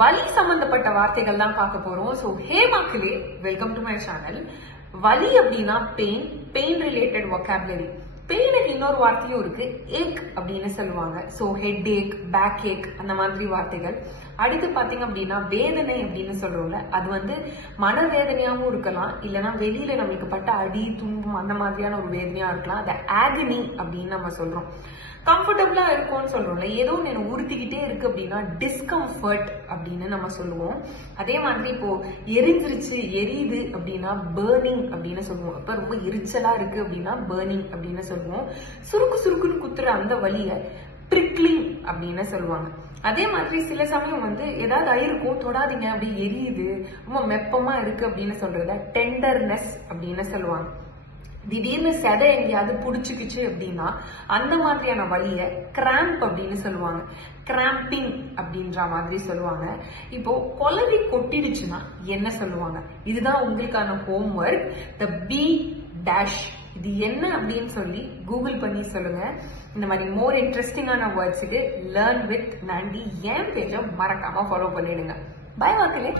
வலி சம்பந்தப்பட்ட வார்த்தைகள் தான் பார்க்க போறோம். சோ ஹே மக்களே, வெல்கம் டு மை சேனல். வலி அப்படின்னா பெயின் ரிலேட்டட் வொக்காபுலரி. பெயினுக்கு இன்னொரு வார்த்தையும் இருக்கு, ஏக் அப்படின்னு சொல்லுவாங்க. சோ ஹெட் ஏக், பேக் ஏக், அந்த மாதிரி வார்த்தைகள். அடுத்து பாத்தீங்க அப்படின்னா வேதனை அப்படின்னு சொல்றோம்ல, அது மனவேதனையாவும் இருக்கலாம், இல்லைன்னா வெளியில நம்மளுக்கு பட்ட அடி துன்பம் அந்த மாதிரியான ஒரு வேதனையா இருக்கலாம். அது ஆகனி அப்படின்னு நம்ம சொல்றோம். கம்ஃபர்டபுளா இருக்கும்னு சொல்றோம்ல, ஏதோ ஒன்று உறுத்திக்கிட்டே இருக்கு அப்படின்னா டிஸ்கம்ஃபர்ட் அப்படின்னு நம்ம சொல்லுவோம். அதே மாதிரி இப்போ எரிஞ்சிருச்சு, எரியுது அப்படின்னா பர்னிங் அப்படின்னு சொல்லுவோம். இப்ப ரொம்ப எரிச்சலா இருக்கு அப்படின்னா பர்னிங் அப்படின்னு சொல்லுவோம். சுருக்கு சுருக்குன்னு குத்துற அந்த வலிய பிரிக்லிங் அப்படின்னு சொல்லுவாங்க. அதே மாதிரி சில சமயம் ஏதாவது ஆயிருக்கும், தொடாதீங்க அப்படி எரியுது, ரொம்ப மெப்பமா இருக்கு அப்படின்னு சொல்றத டெண்டர்னஸ் அப்படின்னு சொல்லுவாங்க. திடீர்னு செதை எங்கேயாவது புடிச்சுக்குச்சு அப்படின்னா அந்த மாதிரியான வலிய கிராம்ப் அப்படின்னு சொல்லுவாங்க. கிராம்பிங் அப்படின்ற மாதிரி சொல்லுவாங்க. இப்போ கொலவி கொட்டிடுச்சுன்னா என்ன சொல்லுவாங்க? இதுதான் உங்களுக்கான ஹோம்ஒர்க். த பி டேஷ், இது என்ன அப்படின்னு சொல்லி கூகுள் பண்ணி சொல்லுங்க. இந்த மாதிரி மோர் இன்ட்ரெஸ்டிங்கான வேர்ட்ஸுக்கு லேர்ன் வித் நாண்டி என் பேஜை மறக்காம ஃபாலோ பண்ணிடுங்க. பை மக்களே.